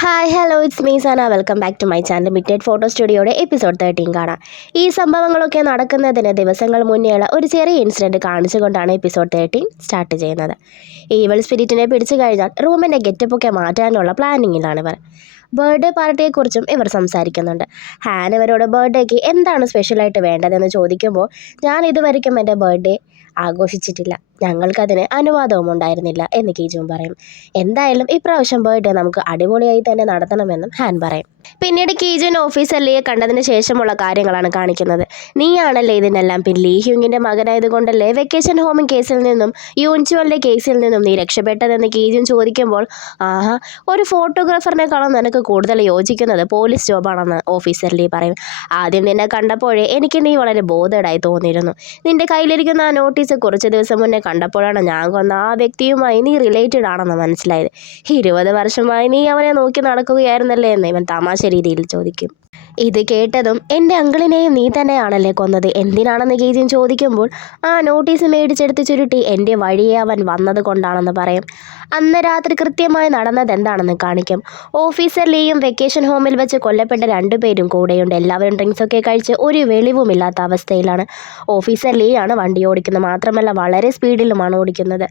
Hi hello it's me Sana welcome back to my channel mid photo സ്റ്റുഡിയോയുടെ episode 13 കാണാം. ഈ സംഭവങ്ങളൊക്കെ നടക്കുന്നതിന് ദിവസങ്ങൾ മുന്നേയുള്ള ഒരു ചെറിയ ഇൻസിഡൻറ്റ് കാണിച്ചുകൊണ്ടാണ് എപ്പിസോഡ് 13 സ്റ്റാർട്ട് ചെയ്യുന്നത്. ഈവൾ സ്പിരിറ്റിനെ പിടിച്ചു കഴിഞ്ഞാൽ റൂമിൻ്റെ ഗെറ്റപ്പൊക്കെ മാറ്റാനുള്ള പ്ലാനിങ്ങിലാണ് ഇവർ. ബർത്ത്ഡേ പാർട്ടിയെക്കുറിച്ചും ഇവർ സംസാരിക്കുന്നുണ്ട്. ഹാൻ ഇവരോട് ബർത്ത്ഡേക്ക് എന്താണ് സ്പെഷ്യലായിട്ട് വേണ്ടതെന്ന് ചോദിക്കുമ്പോൾ ഞാൻ ഇതുവരെയ്ക്കും എൻ്റെ ബർത്ത്ഡേ ആഘോഷിച്ചിട്ടില്ല, ഞങ്ങൾക്കതിന് അനുവാദവും ഉണ്ടായിരുന്നില്ല എന്ന് കീജുൻ പറയും. എന്തായാലും ഇപ്രാവശ്യം ബർത്ത്ഡേ നമുക്ക് അടിപൊളിയായി തന്നെ നടത്തണമെന്നും ഹാൻ പറയും. പിന്നീട് കീജുൻ ഓഫീസ് അല്ലിയെ കണ്ടതിന് ശേഷമുള്ള കാര്യങ്ങളാണ് കാണിക്കുന്നത്. നീയാണല്ലേ ഇതിനെല്ലാം പിൻ, ലീ ഹ്യൂങ്ങിൻ്റെ മകനായതുകൊണ്ടല്ലേ വെക്കേഷൻ ഹോം കേസിൽ നിന്നും യൂൻച്വലിൻ്റെ കേസിൽ നിന്നും നീ രക്ഷപ്പെട്ടതെന്ന് കീജുൻ ചോദിക്കുമ്പോൾ, ആഹാ, ഒരു ഫോട്ടോഗ്രാഫറിനെക്കാളും നിനക്ക് കൂടുതൽ യോജിക്കുന്നത് പോലീസ് ജോബാണെന്ന് ഓഫീസർ ലീ പറയും. ആദ്യം നിന്നെ കണ്ടപ്പോഴേ എനിക്ക് നീ വളരെ ബോധേഡായി തോന്നിയിരുന്നു. നിന്റെ കയ്യിലിരിക്കുന്ന ആ നോട്ടീസ് കുറച്ച് ദിവസം മുന്നേ കണ്ടപ്പോഴാണ് ഞാൻ കൊന്ന ആ വ്യക്തിയുമായി നീ റിലേറ്റഡ് ആണെന്ന് മനസ്സിലായത്. 20 വർഷമായി നീ അവനെ നോക്കി നടക്കുകയായിരുന്നല്ലേ എന്ന് ഇവൻ തമാശ രീതിയിൽ ചോദിക്കും. ഇത് കേട്ടതും എൻ്റെ അങ്കിളിനെയും നീ തന്നെയാണല്ലേ കൊന്നത്, എന്തിനാണെന്ന് കീജുൻ ചോദിക്കുമ്പോൾ, ആ നോട്ടീസ് മേടിച്ചെടുത്ത് ചുരുട്ടി എൻ്റെ വഴിയെ അവൻ വന്നത് കൊണ്ടാണെന്ന് പറയും. അന്ന് രാത്രി കൃത്യമായി നടന്നത് എന്താണെന്ന് കാണിക്കും. ഓഫീസർ ലീയും വെക്കേഷൻ ഹോമിൽ വെച്ച് കൊല്ലപ്പെട്ട 2 പേരും കൂടെയുണ്ട്. എല്ലാവരും ഡ്രിങ്ക്സൊക്കെ കഴിച്ച് ഒരു വെളിവുമില്ലാത്ത അവസ്ഥയിലാണ്. ഓഫീസർ ലീ ആണ് വണ്ടി ഓടിക്കുന്നത്, മാത്രമല്ല വളരെ സ്പീഡിലുമാണ് ഓടിക്കുന്നത്.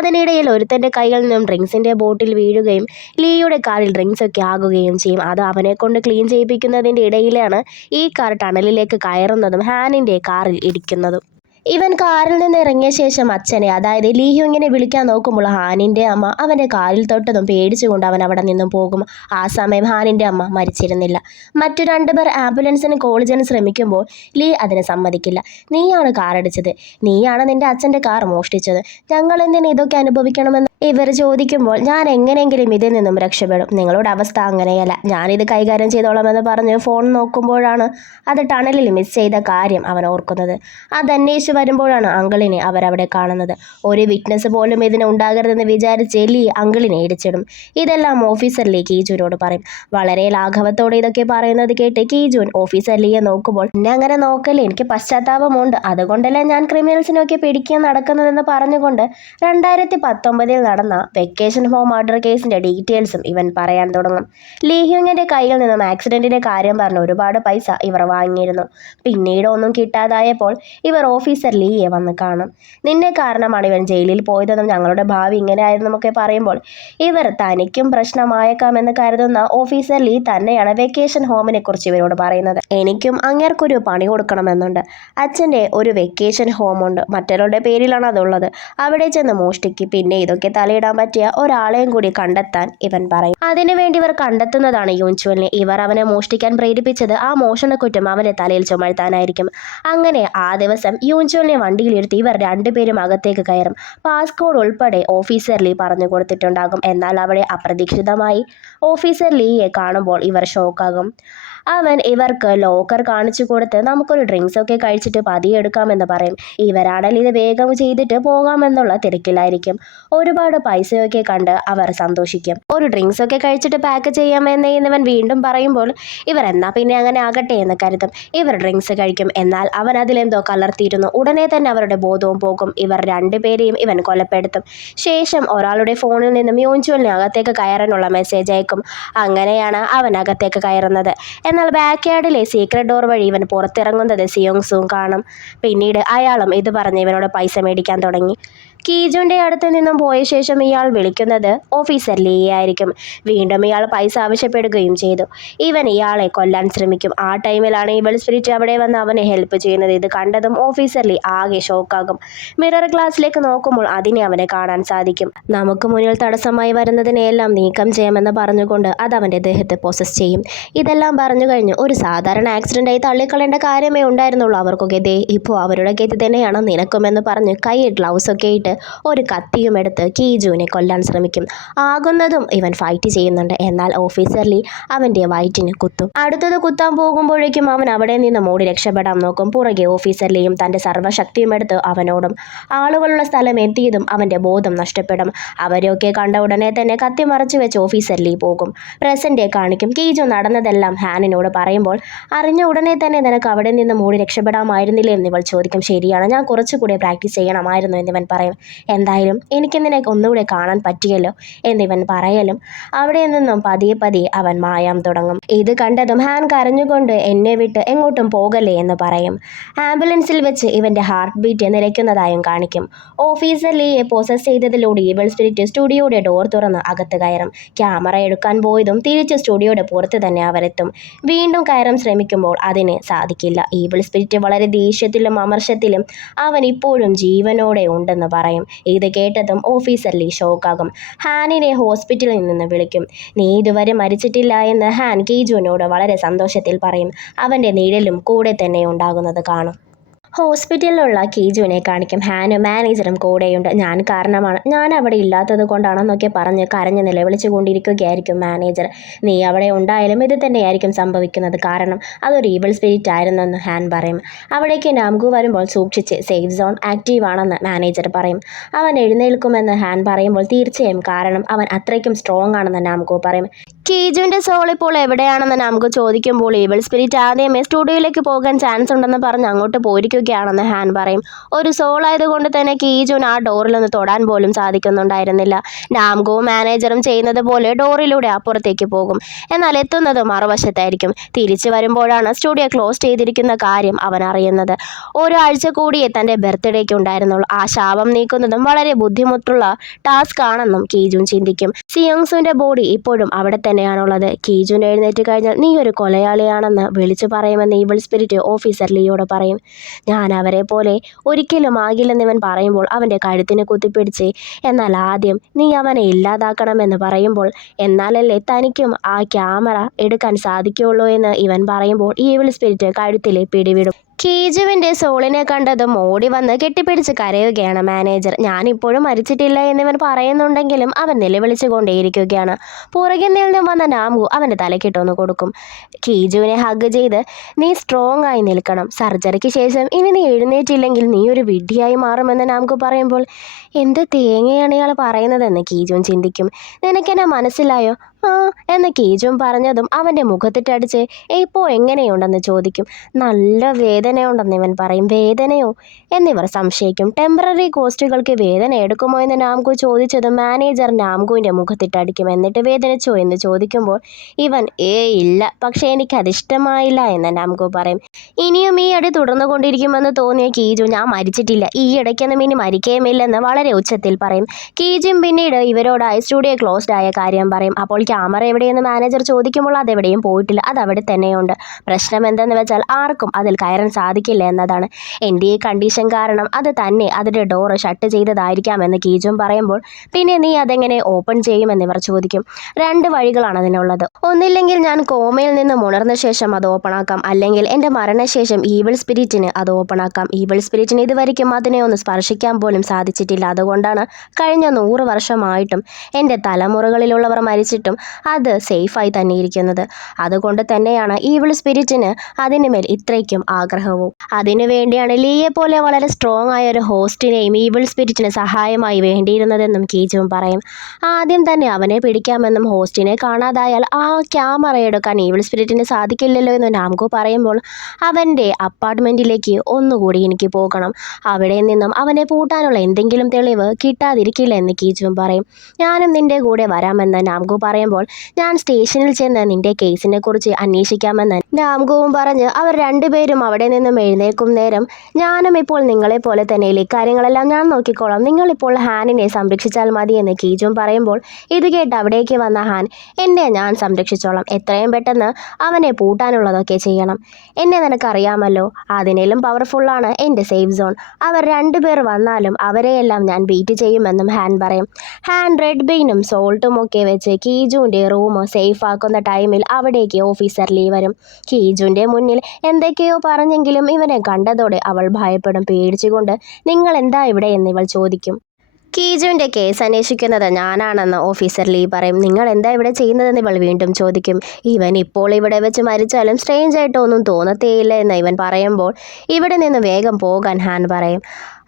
അതിനിടയിൽ ഒരുത്തൻ്റെ കയ്യിൽ നിന്നും ഡ്രിങ്ക്സിൻ്റെ ബോട്ടിൽ വീഴുകയും ലീയുടെ കാറിൽ ഡ്രിങ്ക്സൊക്കെ ആകുകയും ചെയ്യും. അത് അവനെ കൊണ്ട് ക്ലീൻ ചെയ്യിപ്പിക്കുന്നതിൻ്റെ ഇടയിലാണ് ഈ കാർ ടണലിലേക്ക് കയറുന്നതും ഹാനിൻ്റെ കാറിൽ ഇടിക്കുന്നതും. ഇവൻ കാറിൽ നിന്ന് ഇറങ്ങിയ ശേഷം അച്ഛനെ, അതായത് ലീ ഹ്യൂങ്ങിനെ വിളിക്കാൻ നോക്കുമ്പോൾ ഹാനിൻ്റെ അമ്മ അവൻ്റെ കാറിൽ തൊട്ടതും പേടിച്ചുകൊണ്ട് അവൻ അവിടെ നിന്നും പോകും. ആ സമയം ഹാനിൻ്റെ അമ്മ മരിച്ചിരുന്നില്ല. മറ്റു 2 പേർ ആംബുലൻസിന് കോൾ ചെയ്യാൻ ശ്രമിക്കുമ്പോൾ ലീ അതിന് സമ്മതിക്കില്ല. നീയാണ് കാറടിച്ചത്, നീയാണ് നിൻ്റെ അച്ഛൻ്റെ കാർ മോഷ്ടിച്ചത്, ഞങ്ങൾ എന്തിന് ഇതൊക്കെ അനുഭവിക്കണമെന്ന് ഇവർ ചോദിക്കുമ്പോൾ, ഞാൻ എങ്ങനെയെങ്കിലും ഇതിൽ നിന്നും രക്ഷപ്പെടും, നിങ്ങളുടെ അവസ്ഥ അങ്ങനെയല്ല, ഞാനിത് കൈകാര്യം ചെയ്തോളാമെന്ന് പറഞ്ഞ് ഫോൺ നോക്കുമ്പോഴാണ് അത് ടണലിൽ മിസ് ചെയ്ത കാര്യം അവൻ ഓർക്കുന്നത്. അതന്വേഷിച്ച് വരുമ്പോഴാണ് അങ്കിളിനെ അവരവിടെ കാണുന്നത്. ഒരു വിറ്റ്നസ് പോലും ഇതിന് ഉണ്ടാകരുതെന്ന് വിചാരിച്ച് ലീ അങ്കിളിനെ ഇടിച്ചിടും. ഇതെല്ലാം ഓഫീസർ ലീ കീജുനോട് പറയും. വളരെ ലാഘവത്തോടെ ഇതൊക്കെ പറയുന്നത് കേട്ട് കീജുൻ ഓഫീസർ ലീയെ നോക്കുമ്പോൾ, എന്നെ അങ്ങനെ നോക്കല്ലേ, എനിക്ക് പശ്ചാത്താപമുണ്ട്, അതുകൊണ്ടല്ലേ ഞാൻ ക്രിമിനൽസിനൊക്കെ പിടിക്കാൻ നടക്കുന്നതെന്ന് പറഞ്ഞുകൊണ്ട് 2019 നടന്ന വെക്കേഷൻ ഹോം മർഡർ കേസിൻ്റെ ഡീറ്റെയിൽസും ഇവൻ പറയാൻ തുടങ്ങും. ലീ ഹ്യൂങ്ങിൻ്റെ കയ്യിൽ നിന്നും ആക്സിഡൻറ്റിൻ്റെ കാര്യം പറഞ്ഞ് ഒരുപാട് പൈസ ഇവർ വാങ്ങിയിരുന്നു. പിന്നീട് ഒന്നും കിട്ടാതായപ്പോൾ ഇവർ ഓഫീസർ ലീയെ വന്ന് കാണും. നിന്നെ കാരണമാണ് ഇവൻ ജയിലിൽ പോയതെന്നും ഞങ്ങളുടെ ഭാവി ഇങ്ങനെ ആയിരുന്നൊക്കെ പറയുമ്പോൾ ഇവർ തനിക്കും പ്രശ്നമായേക്കാമെന്ന് കരുതുന്ന ഓഫീസർ ലീ തന്നെയാണ് വെക്കേഷൻ ഹോമിനെ കുറിച്ച് ഇവരോട് പറയുന്നത്. എനിക്കും അങ്ങേർക്കൊരു പണി കൊടുക്കണമെന്നുണ്ട്. അച്ഛൻ്റെ ഒരു വെക്കേഷൻ ഹോമുണ്ട്, മറ്റൊരാളുടെ പേരിലാണ് അതുള്ളത്, അവിടെ ചെന്ന് മോഷ്ടിക്കും, പിന്നെ ഇതൊക്കെ തലയിടാൻ പറ്റിയ ഒരാളെയും കൂടി കണ്ടെത്താൻ ഇവൻ പറയും. അതിനുവേണ്ടി ഇവർ കണ്ടെത്തുന്നതാണ് യൂൻച്വലിനെ. ഇവർ അവനെ മോഷ്ടിക്കാൻ പ്രേരിപ്പിച്ചത് ആ മോഷണക്കുറ്റം അവൻ്റെ തലയിൽ ചുമഴ്ത്താനായിരിക്കും. അങ്ങനെ ആ ദിവസം യൂൻച്വലിനെ വണ്ടിയിലിരുത്തി ഇവർ 2 പേരും അകത്തേക്ക് കയറും. പാസ്കോഡ് ഉൾപ്പെടെ ഓഫീസർ ലീ പറഞ്ഞു കൊടുത്തിട്ടുണ്ടാകും. എന്നാൽ അവിടെ അപ്രതീക്ഷിതമായി ഓഫീസർ ലീയെ കാണുമ്പോൾ ഇവർ ഷോക്കാകും. അവൻ ഇവർക്ക് ലോക്കർ കാണിച്ചു കൊടുത്ത് നമുക്കൊരു ഡ്രിങ്ക്സൊക്കെ കഴിച്ചിട്ട് പതിയെ എടുക്കാമെന്ന് പറയും. ഇവരാണെങ്കിൽ ഇത് വേഗം ചെയ്തിട്ട് പോകാമെന്നുള്ള തിരക്കിലായിരിക്കും. ഒരുപാട് പൈസയൊക്കെ കണ്ട് അവർ സന്തോഷിക്കും. ഒരു ഡ്രിങ്ക്സൊക്കെ കഴിച്ചിട്ട് പാക്ക് ചെയ്യാമെന്ന് ഇവൻ വീണ്ടും പറയുമ്പോൾ ഇവർ എന്നാ പിന്നെ അങ്ങനെ ആകട്ടെ എന്ന് കരുതും. ഇവർ ഡ്രിങ്ക്സ് കഴിക്കും. എന്നാൽ അവൻ അതിലെന്തോ കലർത്തിയിരുന്നു. ഉടനെ തന്നെ അവരുടെ ബോധവും പോകും. ഇവർ 2 പേരെയും ഇവൻ കൊലപ്പെടുത്തും. ശേഷം ഒരാളുടെ ഫോണിൽ നിന്നും യൂൻച്വലിനെ അകത്തേക്ക് കയറാനുള്ള മെസ്സേജ് അയക്കും. അങ്ങനെയാണ് അവൻ അകത്തേക്ക് കയറുന്നത്. എന്നാൽ ബാക്ക് യാർഡിലെ സീക്രട്ട് ഡോർ വഴി ഇവൻ പുറത്തിറങ്ങുന്നത് സിയോങ് സൂങ് കാണും. പിന്നീട് അയാളും ഇത് പറഞ്ഞ് ഇവനോട് പൈസ മേടിക്കാൻ തുടങ്ങി. കീജുൻ്റെ അടുത്ത് നിന്നും പോയ ശേഷം ഇയാൾ വിളിക്കുന്നത് ഓഫീസർ ലീയെ ആയിരിക്കും. വീണ്ടും ഇയാൾ പൈസ ആവശ്യപ്പെടുകയും ചെയ്തു. ഇവൻ ഇയാളെ കൊല്ലാൻ ശ്രമിക്കും. ആ ടൈമിലാണ് ഈവൾ സ്പിരിറ്റ് അവിടെ വന്ന് അവനെ ഹെൽപ്പ് ചെയ്യുന്നത്. ഇത് കണ്ടതും ഓഫീസർ ലീ ആകെ ഷോക്കാകും. മിറർ ഗ്ലാസ്സിലേക്ക് നോക്കുമ്പോൾ അതിനെ അവനെ കാണാൻ സാധിക്കും. നമുക്ക് മുന്നിൽ തടസ്സമായി വരുന്നതിനെയെല്ലാം നീക്കം ചെയ്യാമെന്ന് പറഞ്ഞുകൊണ്ട് അത് അവൻ്റെ ദേഹത്തെ പൊസസ് ചെയ്യും. ഇതെല്ലാം പറഞ്ഞു കഴിഞ്ഞ് ഒരു സാധാരണ ആക്സിഡൻ്റായി തള്ളിക്കളയേണ്ട കാര്യമേ ഉണ്ടായിരുന്നുള്ളൂ അവർക്കൊക്കെ. ദേ ഇപ്പോൾ അവരുടെ ഗതി തന്നെയാണ് നിനക്കുമെന്ന് പറഞ്ഞ് കൈയിൽ ഗ്ലൗസൊക്കെ ഇട്ട് ഒരു കത്തിയും എടുത്ത് കീജുവിനെ കൊല്ലാൻ ശ്രമിക്കും. ആകുന്നതും ഇവൻ ഫൈറ്റ് ചെയ്യുന്നുണ്ട്. എന്നാൽ ഓഫീസർ ലീ അവൻ്റെ വയറ്റിന് കുത്തും. അടുത്തത് കുത്താൻ പോകുമ്പോഴേക്കും അവൻ അവിടെ നിന്ന് ഓടി രക്ഷപ്പെടാൻ നോക്കും. പുറകെ ഓഫീസർ ലീയും തൻ്റെ സർവ്വശക്തിയും എടുത്ത് അവനോടും. ആളുകളുള്ള സ്ഥലം എത്തിയതും അവൻ്റെ ബോധം നഷ്ടപ്പെടും. അവരെയൊക്കെ കണ്ട ഉടനെ തന്നെ കത്തി മറച്ചു വെച്ച് ഓഫീസർ ലീ പോകും. പ്രസൻറ്റ് കാണിക്കും. കീജു നടന്നതെല്ലാം ഹാനിനോട് പറയുമ്പോൾ, അറിഞ്ഞ ഉടനെ തന്നെ നിനക്ക് അവിടെ നിന്ന് ഓടി രക്ഷപ്പെടാമായിരുന്നില്ലേ എന്നിവൾ ചോദിക്കും. ശരിയാണ്, ഞാൻ കുറച്ചുകൂടി പ്രാക്ടീസ് ചെയ്യണമായിരുന്നു എന്നിവൻ പറയും. എന്തായാലും എനിക്ക് നിന്നെ ഒന്നുകൂടെ കാണാൻ പറ്റിയല്ലോ എന്നിവൻ പറയലും അവിടെ നിന്നും പതിയെ പതിയെ അവൻ മായാൻ തുടങ്ങും. ഇത് കണ്ടതും ഹാൻ കരഞ്ഞുകൊണ്ട് എന്നെ വിട്ട് എങ്ങോട്ടും പോകല്ലേ എന്ന് പറയും. ആംബുലൻസിൽ വെച്ച് ഇവന്റെ ഹാർട്ട് ബീറ്റ് നിലയ്ക്കുന്നതായും കാണിക്കും. ഓഫീസർ ലീയെ പോസസ് ചെയ്തതിലൂടെ ഈവിൾ സ്പിരിറ്റ് സ്റ്റുഡിയോയുടെ ഡോർ തുറന്ന് അകത്ത് കയറും. ക്യാമറ എടുക്കാൻ പോയതും തിരിച്ച് സ്റ്റുഡിയോയുടെ പുറത്ത് തന്നെ അവരെത്തും. വീണ്ടും കയറാൻ ശ്രമിക്കുമ്പോൾ അതിന് സാധിക്കില്ല. ഈവിൾ സ്പിരിറ്റ് വളരെ ദേഷ്യത്തിലും അമർഷത്തിലും അവൻ ഇപ്പോഴും ജീവനോടെ ഉണ്ടെന്ന് പറയും. ഇത് കേട്ടതും ഓഫീസർ ലീ ഷോക്കാകും. ഹാനിനെ ഹോസ്പിറ്റലിൽ നിന്ന് വിളിക്കും. നീ ഇതുവരെ മരിച്ചിട്ടില്ല എന്ന് ഹാൻ കീജുവിനോട് വളരെ സന്തോഷത്തിൽ പറയും. അവൻ്റെ നിഴലും കൂടെ തന്നെ ഉണ്ടാകുന്നത് കാണും. ഹോസ്പിറ്റലിലുള്ള കീജുവിനെ കാണിക്കും. ഹാനും മാനേജറും കൂടെയുണ്ട്. ഞാൻ കാരണമാണ്, ഞാൻ അവിടെ ഇല്ലാത്തത് കൊണ്ടാണെന്നൊക്കെ പറഞ്ഞ് കരഞ്ഞ് നിലവിളിച്ചു കൊണ്ടിരിക്കുകയായിരിക്കും മാനേജർ. നീ അവിടെ ഉണ്ടായാലും ഇത് തന്നെയായിരിക്കും സംഭവിക്കുന്നത്, കാരണം അതൊരു ഈവിൾ സ്പിരിറ്റ് ആയിരുന്നെന്ന് ഹാൻ പറയും. അവിടേക്ക് നാംഗു വരുമ്പോൾ സൂക്ഷിച്ച്, സേഫ് സോൺ ആക്റ്റീവ് ആണെന്ന് മാനേജർ പറയും. അവൻ എഴുന്നേൽക്കുമെന്ന് ഹാൻ പറയുമ്പോൾ തീർച്ചയായും, കാരണം അവൻ അത്രയ്ക്കും സ്ട്രോങ് ആണെന്ന് നാംഗു പറയും. കീജുവിൻ്റെ സോൾ ഇപ്പോൾ എവിടെയാണെന്ന് നമുക്ക് ചോദിക്കുമ്പോൾ ഈവിൾ സ്പിരിറ്റ് ആദ്യമേ സ്റ്റുഡിയോയിലേക്ക് പോകാൻ ചാൻസ് ഉണ്ടെന്ന് പറഞ്ഞ് അങ്ങോട്ട് പോയിരിക്കുകയാണെന്ന് ഹാൻ പറയും. ഒരു സോൾ ആയതുകൊണ്ട് തന്നെ കീജുവിന് ആ ഡോറിലൊന്ന് തൊടാൻ പോലും സാധിക്കുന്നുണ്ടായിരുന്നില്ല. നാംഗുവും മാനേജറും ചെയ്യുന്നത് പോലെ ഡോറിലൂടെ അപ്പുറത്തേക്ക് പോകും. എന്നാൽ എത്തുന്നത് മറുവശത്തായിരിക്കും. തിരിച്ചു വരുമ്പോഴാണ് സ്റ്റുഡിയോ ക്ലോസ് ചെയ്തിരിക്കുന്ന കാര്യം അവൻ അറിയുന്നത്. ഒരാഴ്ച കൂടിയേ തൻ്റെ ബർത്ത്ഡേക്ക് ഉണ്ടായിരുന്നുള്ളൂ. ആ ശാപം നീക്കുന്നതും വളരെ ബുദ്ധിമുട്ടുള്ള ടാസ്ക് ആണെന്നും കീജുൻ ചിന്തിക്കും. സിയോങ്സുവിൻ്റെ ബോഡി ഇപ്പോഴും അവിടെ തന്നെയാണുള്ളത്. കീജുൻ എഴുന്നേറ്റ് കഴിഞ്ഞാൽ നീ ഒരു കൊലയാളിയാണെന്ന് വിളിച്ചു പറയുമെന്ന് ഈവിൾ സ്പിരിറ്റ് ഓഫീസർ ലീയോട് പറയും. ഞാൻ അവരെ പോലെ ഒരിക്കലും ആകില്ലെന്നിവൻ പറയുമ്പോൾ അവൻ്റെ കഴുത്തിന് കുത്തിപ്പിടിച്ച്, എന്നാൽ ആദ്യം നീ അവനെ ഇല്ലാതാക്കണമെന്ന് പറയുമ്പോൾ, എന്നാലല്ലേ തനിക്കും ആ ക്യാമറ എടുക്കാൻ സാധിക്കുകയുള്ളൂ എന്ന് ഇവൻ പറയുമ്പോൾ ഈവിൾ സ്പിരിറ്റ് കഴുത്തിൽ പിടിവിടും. കീജുവിൻ്റെ സോളിനെ കണ്ടതും ഓടി വന്ന് കെട്ടിപ്പിടിച്ച് കരയുകയാണ് മാനേജർ. ഞാനിപ്പോഴും മരിച്ചിട്ടില്ല എന്നിവൻ പറയുന്നുണ്ടെങ്കിലും അവൻ നിലവിളിച്ചു കൊണ്ടേയിരിക്കുകയാണ്. പുറകിൽ നിന്നും വന്ന നാംഗു അവൻ്റെ തലക്കിട്ടൊന്ന് കൊടുക്കും. കീജുവിനെ ഹഗ് ചെയ്ത്, നീ സ്ട്രോങ് ആയി നിൽക്കണം, സർജറിക്ക് ശേഷം ഇനി നീ എഴുന്നേറ്റില്ലെങ്കിൽ നീ ഒരു വിഡ്ഢിയായി മാറുമെന്ന് നാംഗു പറയുമ്പോൾ, എന്ത് തേങ്ങയാണ് ഇയാൾ പറയുന്നതെന്ന് കീജുൻ ചിന്തിക്കും. നിനക്കെന്നെ മനസ്സിലായോ എന്ന് കീജുൻ പറഞ്ഞതും അവൻ്റെ മുഖത്തിട്ടടിച്ച് ഇപ്പോൾ എങ്ങനെയുണ്ടെന്ന് ചോദിക്കും. നല്ല വേദനയുണ്ടെന്ന് ഇവൻ പറയും. വേദനയോ എന്നിവർ സംശയിക്കും. ടെമ്പററി കോസ്റ്റുകൾക്ക് വേദന എടുക്കുമോ എന്ന് നാംഗു ചോദിച്ചതും മാനേജർ നാംഗുവിൻ്റെ മുഖത്തിട്ടടിക്കും. എന്നിട്ട് വേദനിച്ചോ എന്ന് ചോദിക്കുമ്പോൾ ഇവൻ ഇല്ല, പക്ഷേ എനിക്കതിഷ്ടമായില്ല എന്ന് നാംഗു പറയും. ഇനിയും ഈ അടി തുടർന്നു കൊണ്ടിരിക്കുമെന്ന് തോന്നിയ കീജു, ഞാൻ മരിച്ചിട്ടില്ല, ഈ ഇടയ്ക്കൊന്നും ഇനി മരിക്കുകയുമില്ലെന്ന് വളരെ ഉച്ചത്തിൽ പറയും. കീജും പിന്നീട് ഇവരോടായി സ്റ്റുഡിയോ ക്ലോസ്ഡ് ആയ കാര്യം പറയും. അപ്പോൾ ക്യാമറ എവിടെയെന്ന് മാനേജർ ചോദിക്കുമ്പോൾ അതെവിടെയും പോയിട്ടില്ല, അതവിടെ തന്നെയുണ്ട്. പ്രശ്നം എന്തെന്ന് വെച്ചാൽ ആർക്കും അതിൽ കയറാൻ സാധിക്കില്ല എന്നതാണ്. എൻ്റെ ഈ കണ്ടീഷൻ കാരണം അത് തന്നെ അതിൻ്റെ ഡോറ് ഷട്ട് ചെയ്തതായിരിക്കാമെന്ന് കീജും പറയുമ്പോൾ, പിന്നെ നീ അതെങ്ങനെ ഓപ്പൺ ചെയ്യുമെന്നിവർ ചോദിക്കും. 2 വഴികളാണ് അതിനുള്ളത്. ഒന്നില്ലെങ്കിൽ ഞാൻ കോമയിൽ നിന്ന് ഉണർന്ന ശേഷം അത് ഓപ്പൺ ആക്കാം, അല്ലെങ്കിൽ എൻ്റെ മരണശേഷം ഈവിൾ സ്പിരിറ്റിന് അത് ഓപ്പൺ ആക്കാം. ഈവിൾ സ്പിരിറ്റിന് ഇതുവരെയ്ക്കും അതിനെ ഒന്ന് സ്പർശിക്കാൻ പോലും സാധിച്ചിട്ടില്ല. അതുകൊണ്ടാണ് കഴിഞ്ഞ 100 വർഷമായിട്ടും എൻ്റെ തലമുറകളിലുള്ളവർ മരിച്ചിട്ടും അത് സേഫായി തന്നെ ഇരിക്കുന്നത്. അതുകൊണ്ട് തന്നെയാണ് ഈവിൾ സ്പിരിറ്റിന് അതിനുമേൽ ഇത്രയ്ക്കും ആഗ്രഹവും. അതിനുവേണ്ടിയാണ് ലീയെ പോലെ വളരെ സ്ട്രോങ് ആയ ഒരു ഹോസ്റ്റിനെയും ഈവിൾ സ്പിരിറ്റിന് സഹായമായി വേണ്ടിയിരുന്നതെന്നും കീജും പറയും. ആദ്യം തന്നെ അവനെ പിടിക്കാമെന്നും ഹോസ്റ്റിനെ കാണാതായാൽ ആ ക്യാമറ എടുക്കാൻ ഈവിൾ സ്പിരിറ്റിന് സാധിക്കില്ലല്ലോ എന്ന് നാംഗു പറയുമ്പോൾ, അവൻ്റെ അപ്പാർട്ട്മെൻറ്റിലേക്ക് ഒന്നുകൂടി എനിക്ക് പോകണം, അവിടെ നിന്നും അവനെ പൂട്ടാനുള്ള എന്തെങ്കിലും തെളിവ് കിട്ടാതിരിക്കില്ല എന്ന് കീജും പറയും. ഞാനും നിൻ്റെ കൂടെ വരാമെന്ന് നാംഗു പറയുമ്പോൾ, ഞാൻ സ്റ്റേഷനിൽ ചെന്ന് നിൻ്റെ കേസിനെ കുറിച്ച് അന്വേഷിക്കാമെന്ന് നാംഗുവും പറഞ്ഞ് അവർ 2 പേരും അവിടെ നിന്നും എഴുന്നേൽക്കും നേരം, ഞാനും ഇപ്പോൾ നിങ്ങളെപ്പോലെ തന്നെ ഇക്കാര്യങ്ങളെല്ലാം ഞാൻ നോക്കിക്കോളാം, നിങ്ങളിപ്പോൾ ഹാനിനെ സംരക്ഷിച്ചാൽ മതി എന്ന് കീജും പറയുമ്പോൾ, ഇത് കേട്ട് അവിടേക്ക് വന്ന ഹാൻ, എന്നെ ഞാൻ സംരക്ഷിച്ചോളാം, എത്രയും പെട്ടെന്ന് അവനെ പൂട്ടാനുള്ളതൊക്കെ ചെയ്യണം, എന്നെ നിനക്കറിയാമല്ലോ, അതിനേലും പവർഫുള്ളാണ് എൻ്റെ സേഫ് സോൺ, അവർ 2 പേർ വന്നാലും അവരെയെല്ലാം ഞാൻ ബീറ്റ് ചെയ്യുമെന്നും ഹാൻ പറയും. ഹാൻ റെഡ് ബെയിനും സോൾട്ടും ഒക്കെ വെച്ച് കീജുവിൻ്റെ റൂം സേഫ് ആക്കുന്ന ടൈമിൽ അവിടേക്ക് ഓഫീസർ ലീ വരും. കീജുവിൻ്റെ മുന്നിൽ എന്തൊക്കെയോ പറഞ്ഞെങ്കിലും ഇവനെ കണ്ടതോടെ അവൾ ഭയപ്പെടും. പേടിച്ചുകൊണ്ട്, നിങ്ങൾ എന്താ ഇവിടെ എന്നിവൾ ചോദിക്കും. കീജുവിൻ്റെ കേസ് അന്വേഷിക്കുന്നത് ഞാനാണെന്ന് ഓഫീസർ ലീ പറയും. നിങ്ങൾ എന്താ ഇവിടെ ചെയ്യുന്നതെന്ന് ഇവൾ വീണ്ടും ചോദിക്കും. ഇവൻ ഇപ്പോൾ ഇവിടെ വെച്ച് മരിച്ചാലും സ്ട്രേഞ്ച് ആയിട്ടൊന്നും തോന്നത്തേയില്ല എന്ന് ഇവൻ പറയുമ്പോൾ, ഇവിടെ നിന്ന് വേഗം പോകാൻ ഹാൻ പറയും.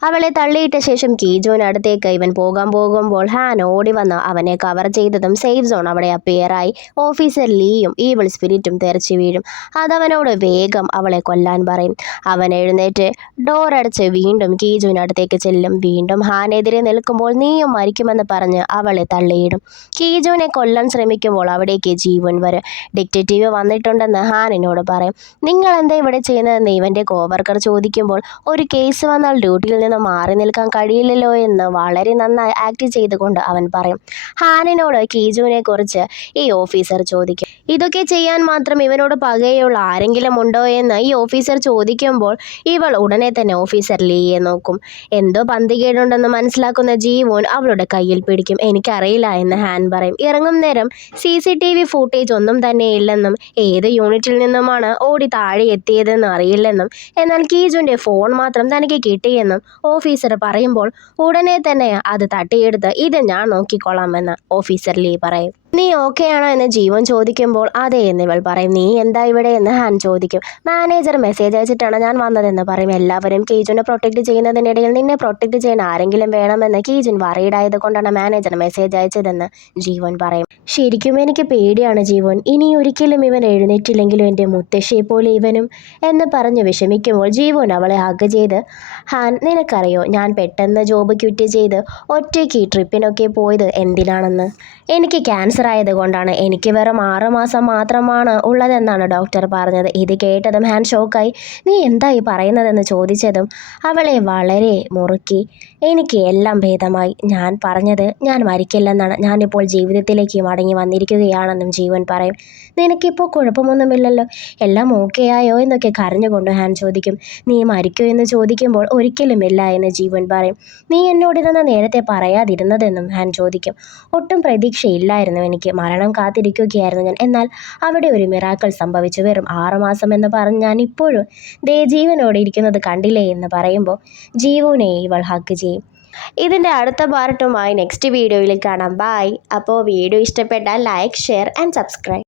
അവളെ തള്ളിയിട്ട ശേഷം കീജുവിന് അടുത്തേക്ക് ഇവൻ പോകുമ്പോൾ ഹാൻ ഓടി വന്ന് അവനെ കവർ ചെയ്തതും സേഫ് സോൺ അവിടെ അപ്പിയറായി. ഓഫീസർ ലീയും ഈവിൾ സ്പിരിറ്റും തെറിച്ചു വീഴും. അതവനോട് വേഗം അവളെ കൊല്ലാൻ പറയും. അവൻ എഴുന്നേറ്റ് ഡോർ അടച്ച് വീണ്ടും കീജുവിനടുത്തേക്ക് ചെല്ലും. വീണ്ടും ഹാനെതിരെ നിൽക്കുമ്പോൾ നീയും മരിക്കുമെന്ന് പറഞ്ഞ് അവളെ തള്ളിയിടും. കീജുവിനെ കൊല്ലാൻ ശ്രമിക്കുമ്പോൾ അവിടേക്ക് ജീവൻ വരും. ഡിറ്റക്റ്റീവ് വന്നിട്ടുണ്ടെന്ന് ഹാനിനോട് പറയും. നിങ്ങൾ എന്താ ഇവിടെ ചെയ്യുന്നതെന്ന് ഇവൻ്റെ കോവർക്കർ ചോദിക്കുമ്പോൾ ഒരു കേസ് വന്നാൽ ഡ്യൂട്ടിയിൽ നിന്ന് മാറി നിൽക്കാൻ കഴിയില്ലല്ലോ എന്ന് വളരെ നന്നായി ആക്ട് ചെയ്തുകൊണ്ട് അവൻ പറയും. ഹാനിനോട് കീജുവിനെ കുറിച്ച് ഈ ഓഫീസർ ചോദിക്കും. ഇതൊക്കെ ചെയ്യാൻ മാത്രം ഇവനോട് പകയുള്ള ആരെങ്കിലും ഉണ്ടോ എന്ന് ഈ ഓഫീസർ ചോദിക്കുമ്പോൾ ഇവൾ ഉടനെ തന്നെ ഓഫീസർ ലീയെ നോക്കും. എന്തോ പന്തികേടുണ്ടെന്ന് മനസ്സിലാക്കുന്ന ജീവൻ അവളുടെ കയ്യിൽ പിടിക്കും. എനിക്കറിയില്ല എന്ന് ഹാൻ പറയും. ഇറങ്ങും നേരം CCTV ഫൂട്ടേജ് ഒന്നും തന്നെ ഇല്ലെന്നും ഏത് യൂണിറ്റിൽ നിന്നുമാണ് ഓടി താഴെ എത്തിയതെന്ന് അറിയില്ലെന്നും എന്നാൽ കീജുവിൻ്റെ ഫോൺ മാത്രം തനിക്ക് കിട്ടിയെന്നും ഓഫീസർ പറയുമ്പോൾ ഉടനെ തന്നെ അത് തട്ടിയെടുത്ത് ഇത് ഞാൻ നോക്കിക്കൊള്ളാമെന്ന് ഓഫീസർ ലീ പറയും. നീ ഓക്കെ ആണോ എന്ന് ജീവൻ ചോദിക്കുമ്പോൾ അതെ എന്നിവൾ പറയും. നീ എന്താ ഇവിടെ എന്ന് ഹാൻ ചോദിക്കും. മാനേജർ മെസ്സേജ് അയച്ചിട്ടാണ് ഞാൻ വന്നതെന്ന് പറയും. എല്ലാവരും കീജുനെ പ്രൊട്ടക്ട് ചെയ്യുന്നതിനിടയിൽ നിന്നെ പ്രൊട്ടക്ട് ചെയ്യാൻ ആരെങ്കിലും വേണമെന്ന് കീജുൻ വറീഡായത് കൊണ്ടാണ് മാനേജർ മെസ്സേജ് അയച്ചതെന്ന് ജീവൻ പറയും. ശരിക്കും എനിക്ക് പേടിയാണ് ജീവൻ, ഇനി ഒരിക്കലും ഇവൻ എഴുന്നേറ്റില്ലെങ്കിലും എൻ്റെ മുത്തശ്ശിയെ പോലെ ഇവനും എന്ന് പറഞ്ഞ് വിഷമിക്കുമ്പോൾ ജീവൻ അവളെ ഹഗ് ചെയ്ത് ഹാൻ നിനക്കറിയോ ഞാൻ പെട്ടെന്ന് ജോബ് ക്വിറ്റ് ചെയ്ത് ഒറ്റയ്ക്ക് ഈ ട്രിപ്പിനൊക്കെ പോയത് എന്തിനാണെന്ന്? എനിക്ക് ക്യാൻസർ ആയതുകൊണ്ടാണ്. എനിക്ക് വെറും 6 മാസം മാത്രമാണ് ഉള്ളതെന്നാണ് ഡോക്ടർ പറഞ്ഞത്. ഇത് കേട്ടതും ഹാൻ ഷോക്കായി. നീ എന്തായി പറയുന്നതെന്ന് ചോദിച്ചതും അവളെ വളരെ മുറുക്കി. എനിക്ക് എല്ലാം ഭേദമായി. ഞാൻ പറഞ്ഞത് ഞാൻ മരിക്കില്ലെന്നാണ്. ഞാനിപ്പോൾ ജീവിതത്തിലേക്ക് മടങ്ങി വന്നിരിക്കുകയാണെന്നും ജീവൻ പറയും. നിനക്കിപ്പോൾ കുഴപ്പമൊന്നുമില്ലല്ലോ, എല്ലാം ഓക്കെ ആയോ എന്നൊക്കെ കരഞ്ഞുകൊണ്ട് ഹാൻ ചോദിക്കും. നീ മരിക്കൂ എന്ന് ചോദിക്കുമ്പോൾ ഒരിക്കലുമില്ല എന്ന് ജീവൻ പറയും. നീ എന്നോടിതെന്ന് നേരത്തെ പറയാതിരുന്നതെന്നും ഹാൻ ചോദിക്കും. ഒട്ടും പ്രതീക്ഷയില്ലായിരുന്നു എനിക്ക്. മരണം കാത്തിരിക്കുകയായിരുന്നു ഞാൻ. എന്നാൽ അവിടെ ഒരു മിറാക്കിൾ സംഭവിച്ചു. വെറും 6 മാസം എന്ന് പറഞ്ഞ് ഞാൻ ഇപ്പോഴും ദേ ജീവനോടെ ഇരിക്കുന്നത് കണ്ടില്ലേ എന്ന് പറയുമ്പോൾ ജീവനെ ഇവൾ ഹഗ് ചെയ്യും. ഇതിൻ്റെ അടുത്ത പാർട്ടുമായി നെക്സ്റ്റ് വീഡിയോയിൽ കാണാം. ബൈ. അപ്പോൾ വീഡിയോ ഇഷ്ടപ്പെട്ടാൽ ലൈക്ക്, ഷെയർ ആൻഡ് സബ്സ്ക്രൈബ്.